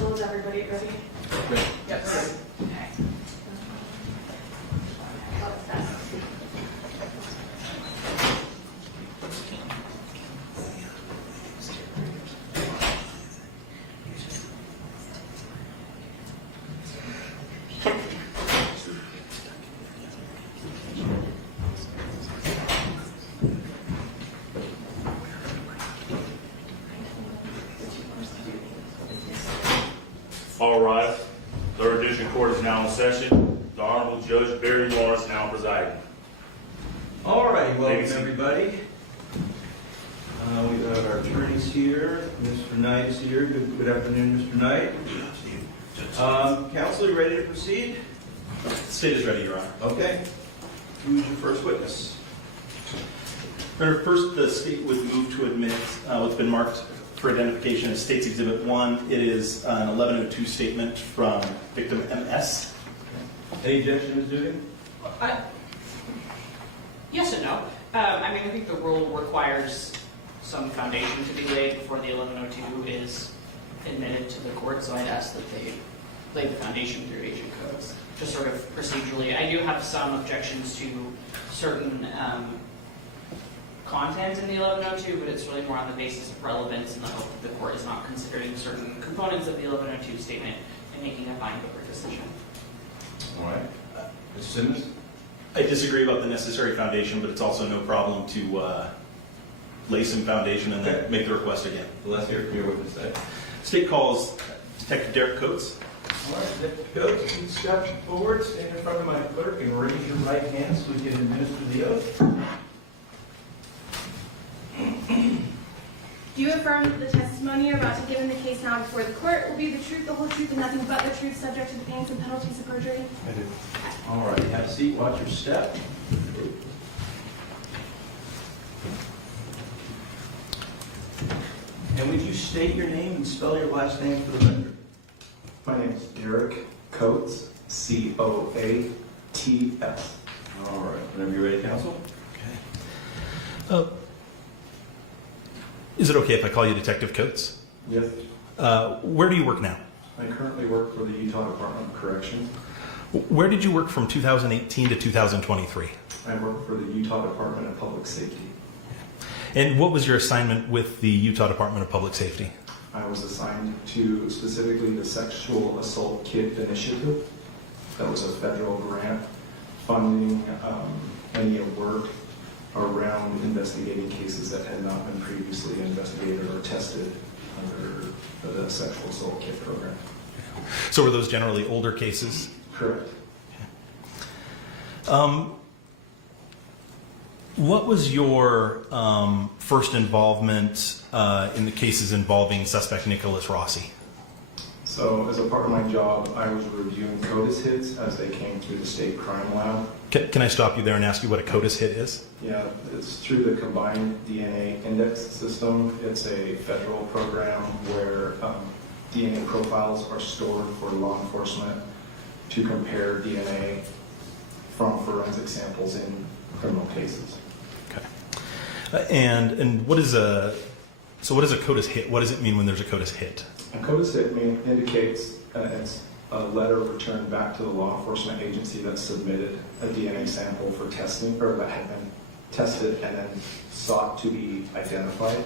Council, is everybody ready? Yep. Okay. All rise. Third District Court is now in session. The Honorable Judge Barry Morris now presiding. All right, welcome Ladies and- everybody. We have our attorneys here. Mr. Knight is here. Good afternoon, Mr. Knight. Counsel, you ready to proceed? The state is ready, Your Honor. Okay. Who's your first witness? First, the state would move to admit what's been marked for identification as State's Exhibit 1. It is an 1102 statement from victim MS. Any objection, Ms. Dugan? Yes and no. I mean, I think the rule requires some foundation to be laid before the 1102 is admitted to the court, so I'd ask that they lay the foundation through agent codes, just sort of procedurally. I do have some objections to certain content in the 1102, but it's really more on the basis of relevance and the hope that the court is not considering certain components of the 1102 statement and making a binding decision. All right. Mr. Simmons? I disagree about the necessary foundation, but it's also no problem to lay some foundation and then make the request again. Let's hear from your witness then. State calls Detective Derek Coates. All right, Deputy Coates, please step forward, stand in front of my clerk, and raise your right hand so we can administer the oath. Do you affirm that the testimony you're about to give in the case now before the court will be the truth, the whole truth, and nothing but the truth, subject to the pains and penalties of perjury? I do. All right, have a seat, watch your step. And would you state your name and spell your last name for the record? My name is Derek Coates, C-O-A-T-S. All right, whenever you're ready, counsel. Is it okay if I call you Detective Coates? Yes, Where do you work now? I currently work for the Utah Department of Corrections. Where did you work from 2018 to 2023? I work for the Utah Department of Public Safety. And what was your assignment with the Utah Department of Public Safety? I was assigned to specifically the Sexual Assault Kit Initiative. That was a federal grant funding any work around investigating cases that had not been previously investigated or tested under the Sexual Assault Kit program. So were those generally older cases? Correct. What was your first involvement in the cases involving suspect Nicholas Rossi? So as a part of my job, I was reviewing CODIS hits as they came through the state crime lab. Can I stop you there and ask you what a CODIS hit is? Yeah, it's through the Combined DNA Index System. It's a federal program where DNA profiles are stored for law enforcement to compare DNA from forensic samples in criminal cases. Okay. And what is a CODIS hit? What does it mean when there's a CODIS hit? A CODIS hit indicates it's a letter returned back to the law enforcement agency that submitted a DNA sample for testing, or that had been tested and then sought to be identified.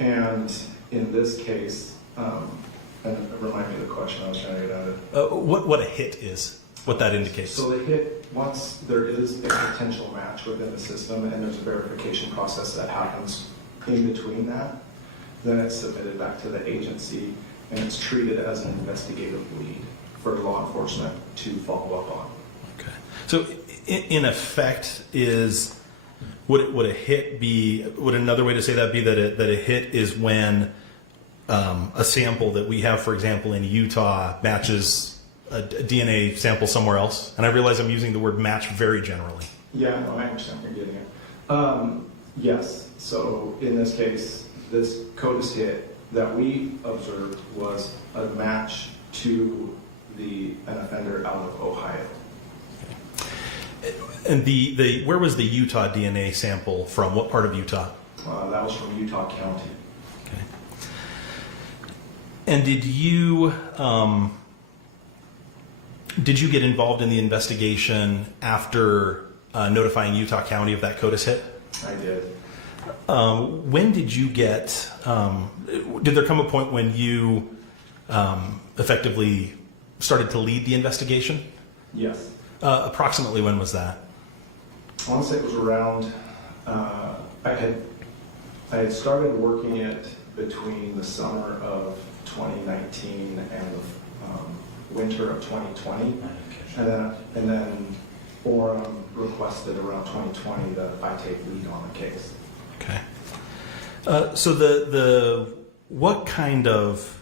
And in this case, and remind me of the question I was trying to get at it. What a hit is, what that indicates. So the hit, once there is a potential match within the system and there's a verification process that happens in between that, then it's submitted back to the agency and it's treated as an investigative lead for law enforcement to follow up on. Okay. So in effect, would a hit be? Would another way to say that be that a hit is when a sample that we have, for example, in Utah, matches a DNA sample somewhere else? And I realize I'm using the word match very generally. Yeah, no, I understand what you're getting at. Yes. So in this case, this CODIS hit that we observed was a match to an offender out of Ohio. And where was the Utah DNA sample from? What part of Utah? That was from Utah County. Okay. And did you get involved in the investigation after notifying Utah County of that CODIS hit? I did. When did you get? Did there come a point when you effectively started to lead the investigation? Yes. Approximately when was that? I want to say it was around, I had started working it between the summer of 2019 and the winter of 2020. And then Orem requested around 2020 that I take lead on the case. Okay. So the what kind of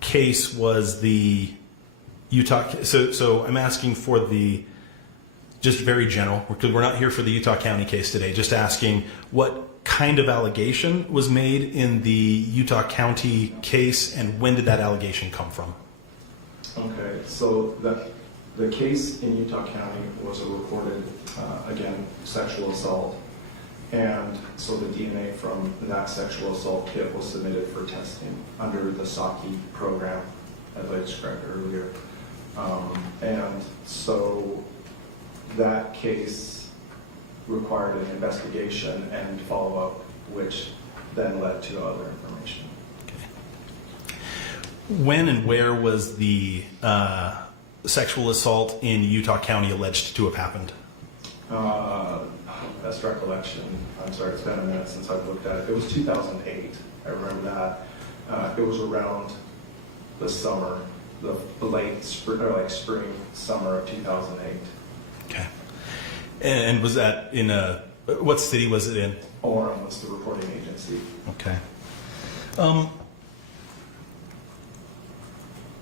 case was the Utah? So I'm asking for the just very general, because we're not here for the Utah County case today. Just asking what kind of allegation was made in the Utah County case, and when did that allegation come from? Okay, so the case in Utah County was a reported, again, sexual assault. And so the DNA from that sexual assault kit was submitted for testing under the SAKI program, as I described earlier. And so that case required an investigation and follow-up, which then led to other information. When and where was the sexual assault in Utah County alleged to have happened? Best recollection, I'm sorry, it's been a minute since I've looked at it. It was 2008, I remember that. It was around the summer, the late spring, or like spring, summer of 2008. Okay. And was that in what city was it in? Orem was the reporting agency. Okay.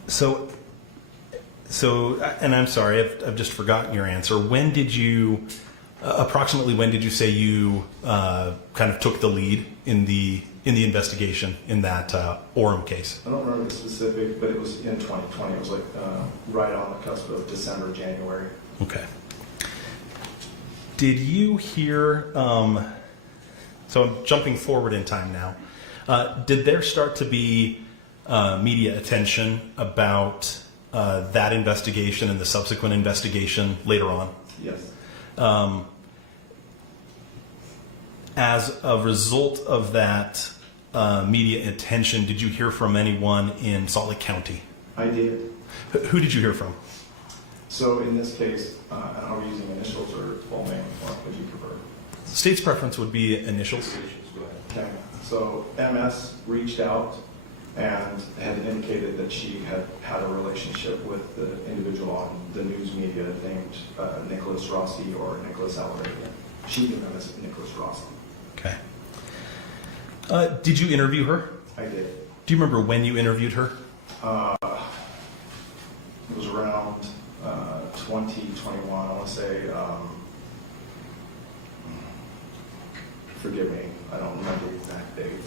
So, and I'm sorry, I've just forgotten your answer. When did you, approximately when did you say you kind of took the lead in the investigation in that Orem case? I don't remember the specific, but it was in 2020. It was like right on the cusp of December, January. Okay. Did you hear, so I'm jumping forward in time now, did there start to be media attention about that investigation and the subsequent investigation later on? Yes. As a result of that media attention, did you hear from anyone in Salt Lake County? I did. Who did you hear from? So in this case, are we using initials or full name, or would you prefer? State's preference would be initials. Okay. So MS reached out and had indicated that she had had a relationship with the individual on the news media named Nick Rossi or Nicholas ALAHVERDIAN. She knew him as Nicholas Rossi. Okay. Did you interview her? I did. Do you remember when you interviewed her? It was around 2021, I want to say. Forgive me, I don't remember the exact date.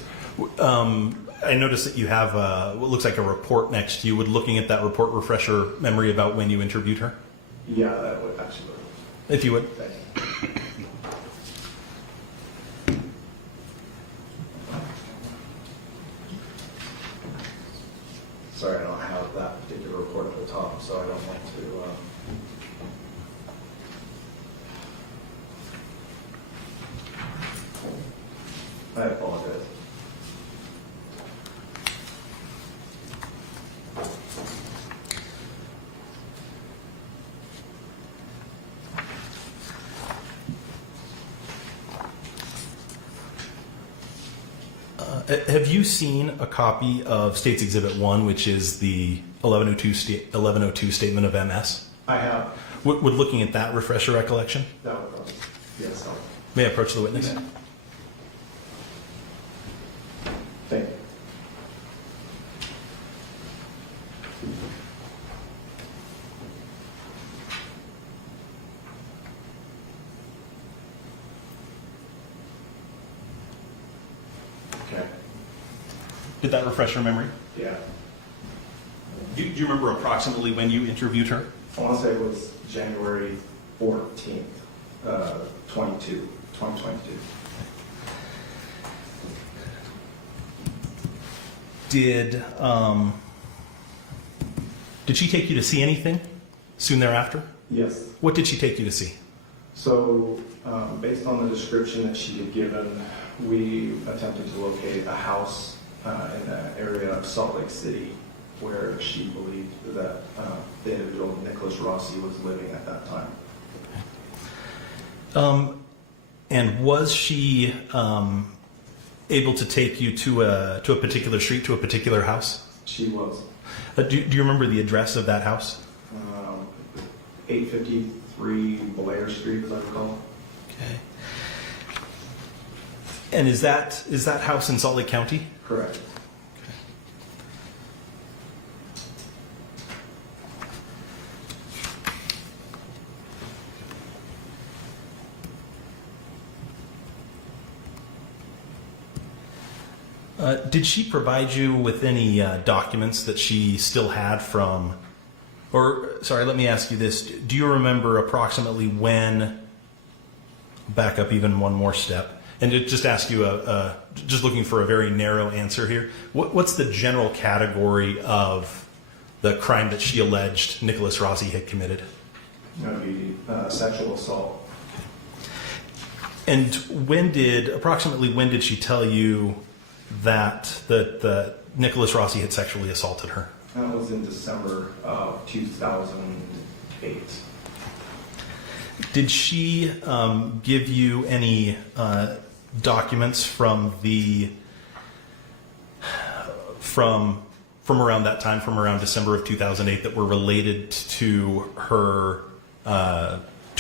I noticed that you have what looks like a report next to you. Would looking at that report refresh your memory about when you interviewed her? Yeah, that would actually. If you would. Thank you. Sorry, I don't have that particular report at the top, so I don't want to. I apologize. Have you seen a copy of State's Exhibit 1, which is the 1102 Statement of MS? I have. Would looking at that refresh your recollection? That would probably. Yes, I'll. May I approach the witness? Yeah. Thank you. Okay. Did that refresh your memory? Yeah. Do you remember approximately when you interviewed her? I want to say it was January 14th, 2022. did she take you to see anything soon thereafter? Yes. What did she take you to see? So, based on the description that she had given, we attempted to locate a house in the area of Salt Lake City where she believed that the individual, Nick Rossi, was living at that time. And was she able to take you to a particular street, to a particular house? She was. Do you remember the address of that house? 853 Blair Street, as I recall. Okay. And is that house in Salt Lake County? Correct. Did she provide you with any documents that she still had from, or sorry, let me ask you this. Do you remember approximately when, back up even one more step, and to just ask you, just looking for a very narrow answer here, what's the general category of the crime that she alleged Nicholas Rossi had committed? That would be sexual assault. And approximately when did she tell you that Nicholas Rossi had sexually assaulted her? That was in December of 2008. Did she give you any documents from around that time, from around December of 2008, that were related to her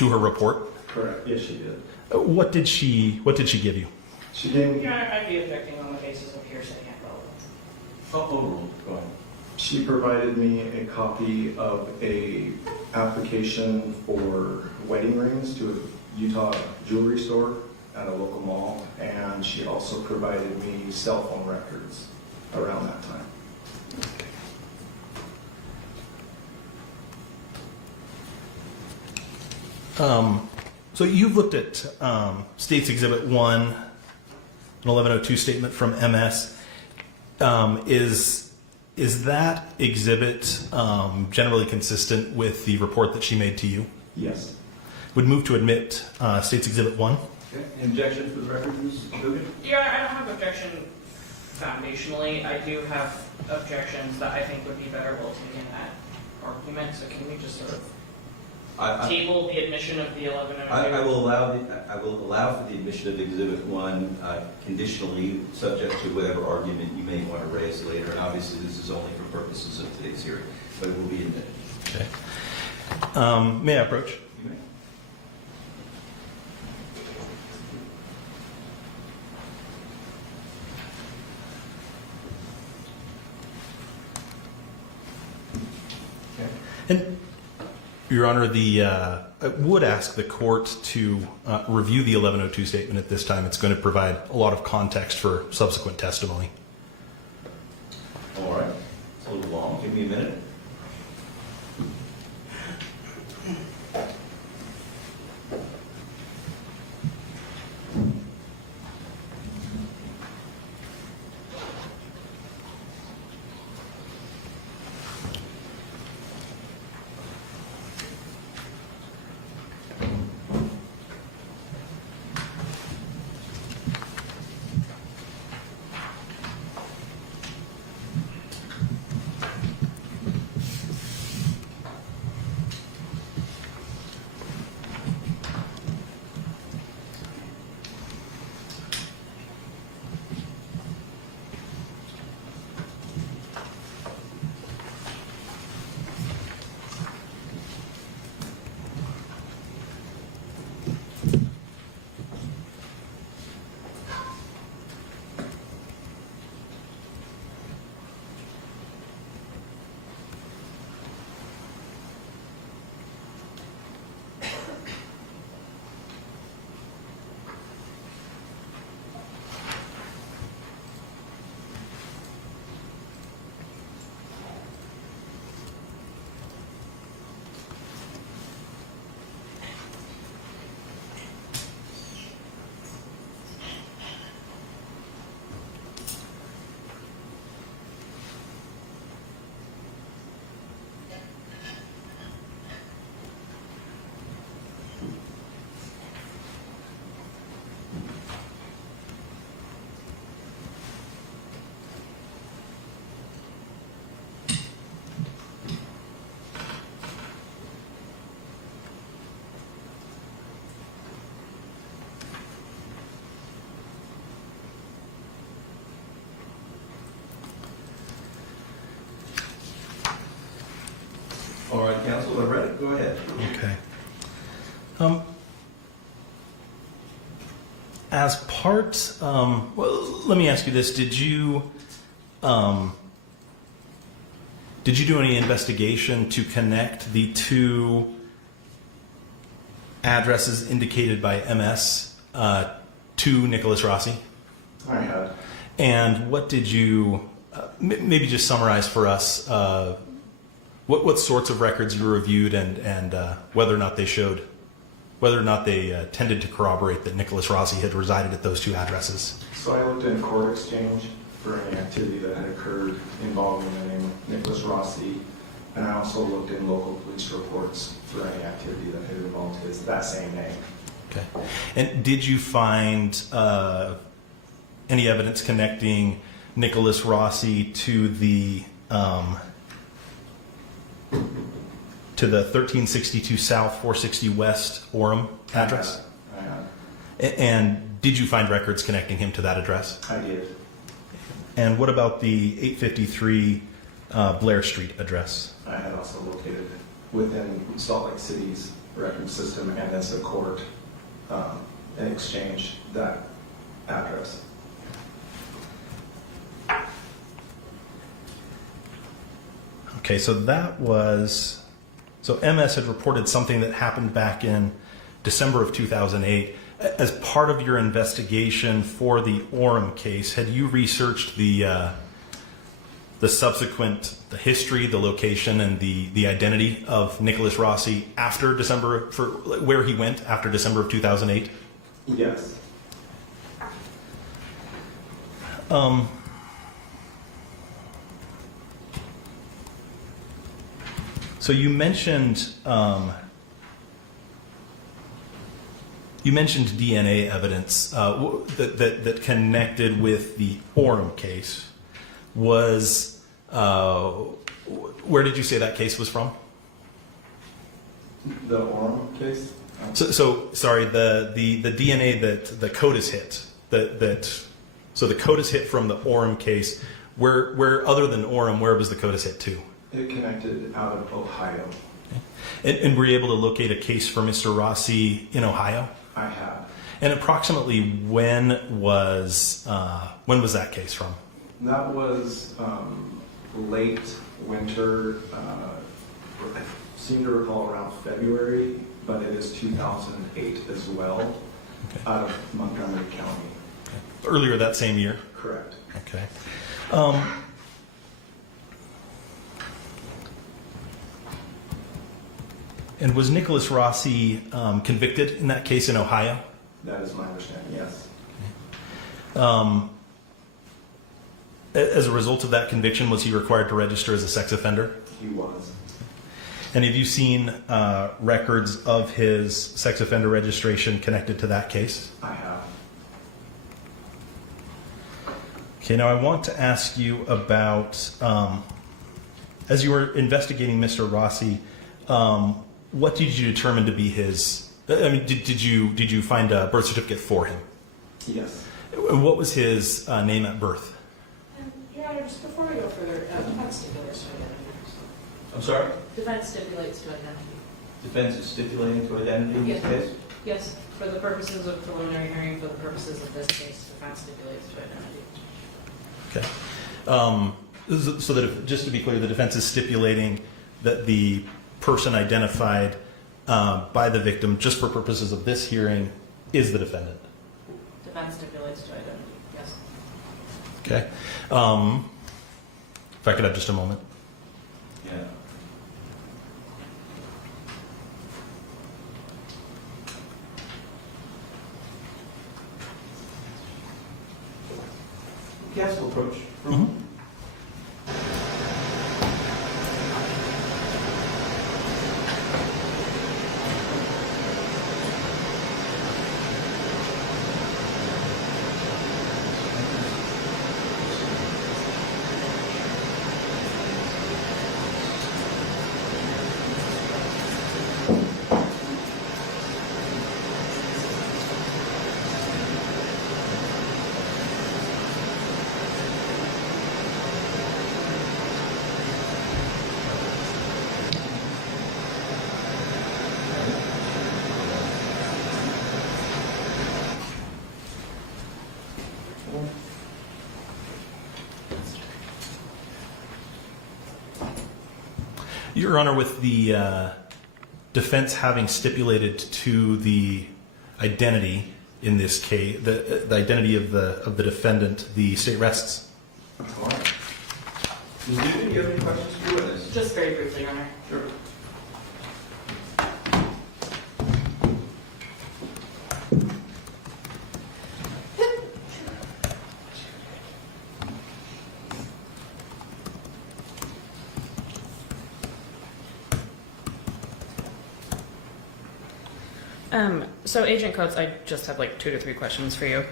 report? Correct. Yes, she did. What did she give you? She gave me. Yeah, I'd be objecting on the basis of hearsay and relevance. Overruled. Go ahead. She provided me a copy of a application for wedding rings to a Utah jewelry store at a local mall, and she also provided me cell phone records around that time. So you've looked at State's Exhibit 1, an 1102 statement from MS. Is that exhibit generally consistent with the report that she made to you? Yes. Would move to admit State's Exhibit 1. Okay. Objection for the record, Ms. Dugan? Yeah, I don't have objection foundationally. I do have objections that I think would be better ultimately in that argument. So can we just sort of table the admission of the 1102? I will allow for the admission of Exhibit 1 conditionally, subject to whatever argument you may want to raise later. And obviously, this is only for purposes of today's hearing, but it will be admitted. Okay. May I approach? You may. And Your Honor, I would ask the court to review the 1102 statement at this time. It's going to provide a lot of context for subsequent testimony. All right. It's a little long. Give me a minute. counsel are ready. Go ahead. Okay. As part, well, let me ask you this: did you do any investigation to connect the two addresses indicated by MS to Nicholas Rossi? I had. And what did you maybe just summarize for us? What sorts of records you reviewed, and whether or not they tended to corroborate that Nicholas Rossi had resided at those two addresses? So I looked in court exchange for any activity that had occurred involving the name of Nicholas Rossi, and I also looked in local police reports for any activity that had involved that same name. Okay. And did you find any evidence connecting Nicholas Rossi to the 1362 South, 460 West Orem address? I had. And did you find records connecting him to that address? I did. And what about the 853 Blair Street address? I had also located within Salt Lake City's record system and as a court and exchanged that address. Okay, so MS had reported something that happened back in December of 2008. As part of your investigation for the Orem case, had you researched the subsequent, the history, the location, and the identity of Nicholas Rossi after December, for where he went after December of 2008? Yes. So you mentioned DNA evidence that connected with the Orem case. Was where did you say that case was from? The Orem case? So sorry, the DNA that the code is hit. So the code is hit from the Orem case. Where other than Orem, where was the code is hit to? It connected out of Ohio. And were you able to locate a case for Mr. Rossi in Ohio? I have. And approximately when was that case from? That was late winter. I seem to recall around February, but it is 2008 as well, out of Montgomery County. Earlier that same year? Correct. Okay. And was Nicholas Rossi convicted in that case in Ohio? That is my understanding, yes. As a result of that conviction, was he required to register as a sex offender? He was. And have you seen records of his sex offender registration connected to that case? I have. Okay, now I want to ask you about, as you were investigating Mr. Rossi, what did you determine to be his, I mean, did you find a birth certificate for him? Yes. And what was his name at birth? Your Honor, just before we go further, defense stipulates to identity. I'm sorry? Defense stipulates to identity. Defense is stipulating to identity in this Yes. case? Yes, for the purposes of preliminary hearing, for the purposes of this case, defense stipulates to identity. Okay. So that, just to be clear, the defense is stipulating that the person identified by the victim, just for purposes of this hearing, is the defendant. Defense stipulates to identity, yes. Okay. If I could have just a moment. Yeah. Counsel approach. counsel. Your Honor, with the defense having stipulated to the identity in this case, the identity of the defendant, the state rests. All right. Ms. Newton, do you have any questions for us? Just very briefly, Your Honor. Sure. So Agent Coates, I just have like 2 to 3 questions for you.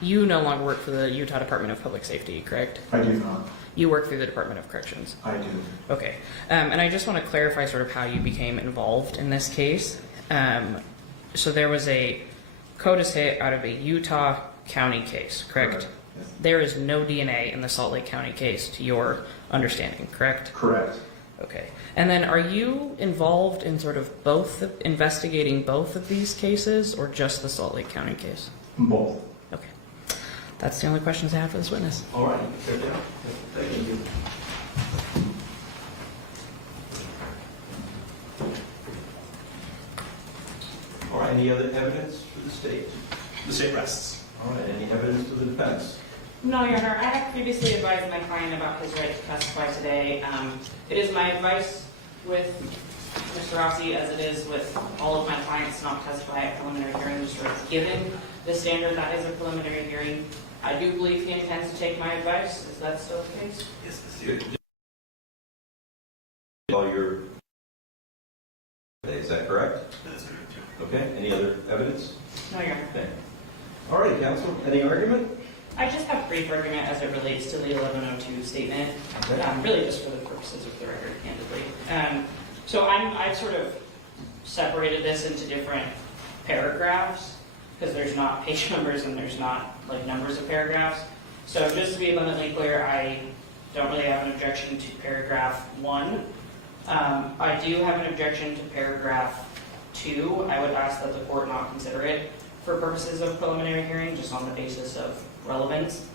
You no longer work for the Utah Department of Public Safety, correct? I do not. You work through the Department of Corrections. I do. Okay. And I just want to clarify sort of how you became involved in this case. So there was a CODIS hit out of a Utah County case, correct? Yes. There is no DNA in the Salt Lake County case, to your understanding, correct? Correct. Okay. And then are you involved in sort of investigating both of these cases or just the Salt Lake County case? Both. Okay. That's the only questions I have for this witness. All right. Sit down. Thank you. All right. Any other evidence for the state? The state rests. All right. Any evidence for the defense? No, Your Honor. I have previously advised my client about his right to testify today. It is my advice with Mr. Rossi, as it is with all of my clients, not testify at preliminary hearings. Given the standard that is a preliminary hearing, I do believe he intends to take my advice. Is that still the case? Yes, this is all your. Is that correct? Okay. Any other evidence? No, Your Honor. Okay. All right, counsel. Any argument? I just have a brief argument as it relates to the 1102 statement, Okay. really just for the purposes of the record, candidly. So I've sort of separated this into different paragraphs because there's not page numbers and there's not like numbers of paragraphs. So just to be abundantly clear, I don't really have an objection to paragraph 1. I do have an objection to paragraph 2. I would ask that the court not consider it for purposes of preliminary hearing, just on the basis of relevance.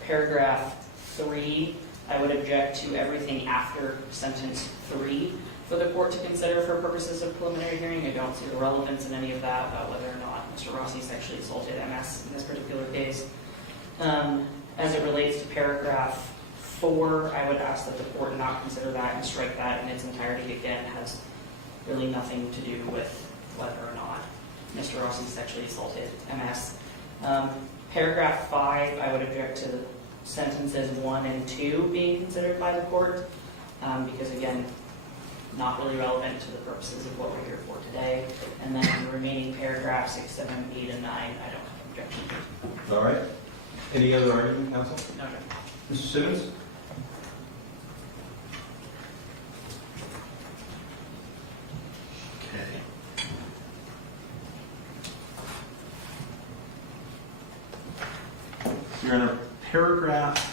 Paragraph 3, I would object to everything after sentence 3 for the court to consider for purposes of preliminary hearing. I don't see the relevance in any of that about whether or not Mr. Rossi sexually assaulted MS in this particular case. As it relates to paragraph 4, I would ask that the court not consider that and strike that in its entirety. Again, it has really nothing to do with whether or not Mr. Rossi sexually assaulted MS. Paragraph 5, I would object to sentences 1 and 2 being considered by the court, because again, not really relevant to the purposes of what we're here for today. And then the remaining paragraphs 6, 7, 8, and 9, I don't have objection to. All right. Any other argument, counsel? No, no. Mr. Simmons? Okay. You're in a paragraph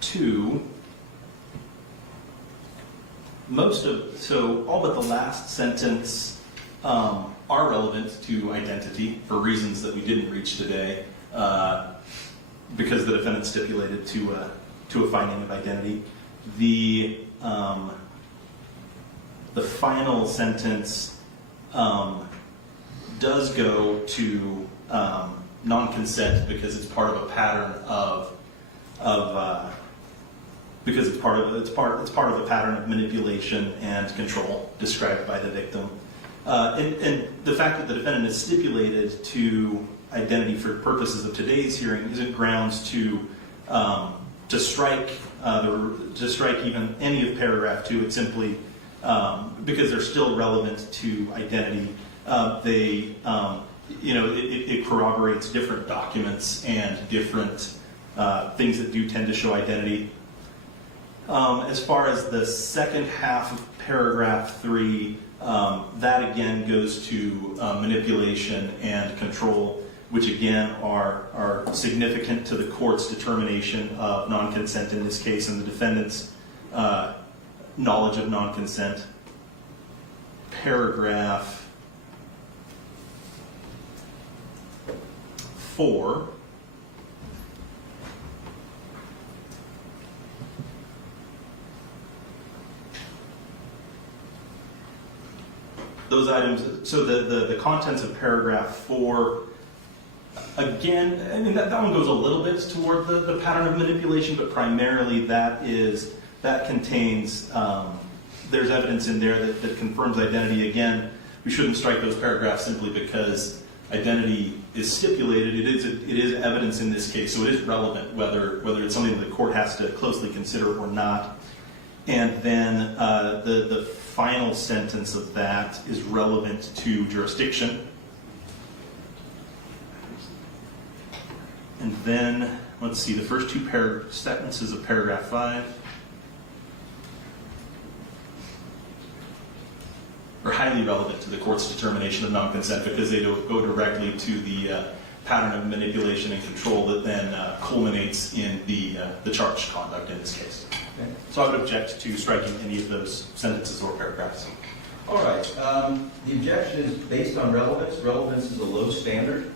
2. So all but the last sentence are relevant to identity for reasons that we didn't reach today, because the defendant stipulated to a finding of identity. The final sentence does go to non-consent because it's part of a pattern because it's part of a pattern of manipulation and control described by the victim. And the fact that the defendant is stipulated to identity for purposes of today's hearing isn't grounds to strike even any of paragraph 2. It's simply because they're still relevant to identity. It corroborates different documents and different things that do tend to show identity. As far as the second half of paragraph 3, that again goes to manipulation and control, which again are significant to the court's determination of non-consent in this case and the defendant's knowledge of non-consent. Paragraph 4. Those items, so the contents of paragraph 4, again, I mean, that one goes a little bit toward the pattern of manipulation, but primarily that contains, there's evidence in there that confirms identity. Again, we shouldn't strike those paragraphs simply because identity is stipulated. It is evidence in this case, so it is relevant whether it's something that the court has to closely consider or not. And then the final sentence of that is relevant to jurisdiction. And then, let's see, the first two sentences of paragraph 5 are highly relevant to the court's determination of non-consent because they go directly to the pattern of manipulation and control that then culminates in the charged conduct in this case. Okay. So I would object to striking any of those sentences or paragraphs. All right. The objection is based on relevance. Relevance is a low standard.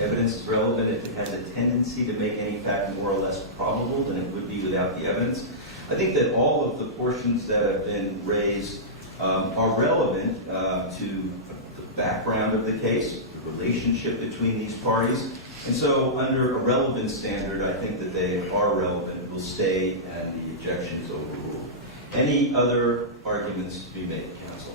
Evidence is relevant if it has a tendency to make any fact more or less probable than it would be without the evidence. I think that all of the portions that have been raised are relevant to the background of the case, the relationship between these parties. And so under a relevance standard, I think that they are relevant, will stay, and the objection is overruled. Any other arguments to be made, counsel?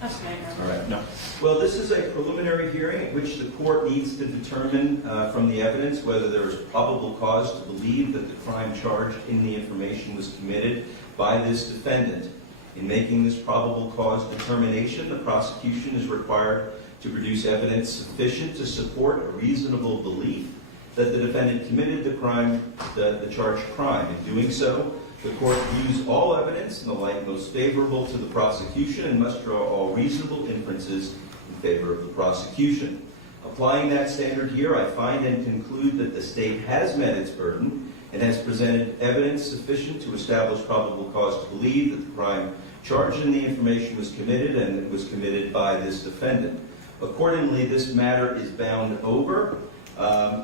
That's fine. All right. No. Well, this is a preliminary hearing at which the court needs to determine from the evidence whether there is probable cause to believe that the crime charged in the information was committed by this defendant. In making this probable cause determination, the prosecution is required to produce evidence sufficient to support a reasonable belief that the defendant committed the crime, the charged crime. In doing so, the court views all evidence in the light most favorable to the prosecution and must draw all reasonable inferences in favor of the prosecution. Applying that standard here, I find and conclude that the state has met its burden and has presented evidence sufficient to establish probable cause to believe that the crime charged in the information was committed and it was committed by this defendant. Accordingly, this matter is bound over.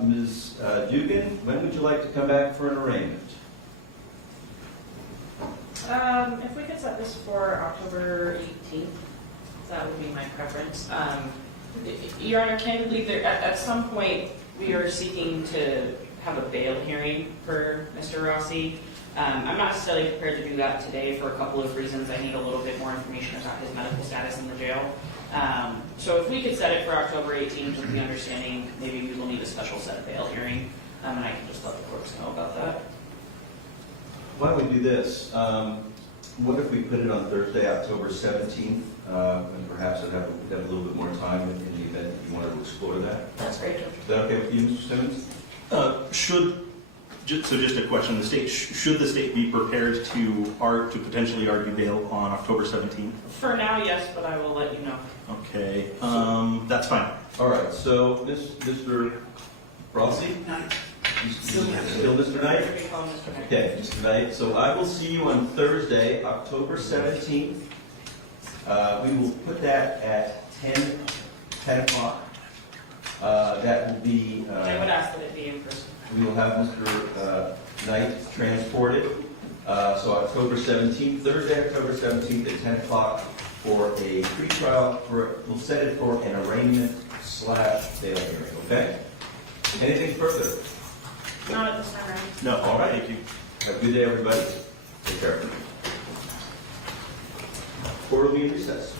Ms. Dugan, when would you like to come back for an arraignment? If we could set this for October 18th, that would be my preference. Your Honor, candidly, at some point we are seeking to have a bail hearing for Mr. Rossi. I'm not necessarily prepared to do that today for a couple of reasons. I need a little bit more information about his medical status in the jail. So if we could set it for October 18th with the understanding maybe we will need a special set of bail hearing, and I can just let the courts know about that. Why don't we do this? What if we put it on Thursday, October 17th, and perhaps we'd have a little bit more time in the event that you wanted to explore that? That's great, Judge. Is that okay with you, Mr. Simmons? Just a question: should the state be prepared to potentially argue bail on October 17th? For now, yes, but I will let you know. Okay, that's fine. All right. So, Mr. Rossi? Still Mr. Knight? Okay, Mr. Knight. So I will see you on Thursday, October 17th. We will put that at 10 o'clock. That will be... I would ask that it be in person. We will have Mr. Knight transported. So October 17th, Thursday, October 17th at 10 o'clock for a pretrial. We'll set it for an arraignment/bail hearing, okay? Anything further? Not at this time, right? No, All right. thank you. Have a good day, everybody. Take care. Court will be in recess.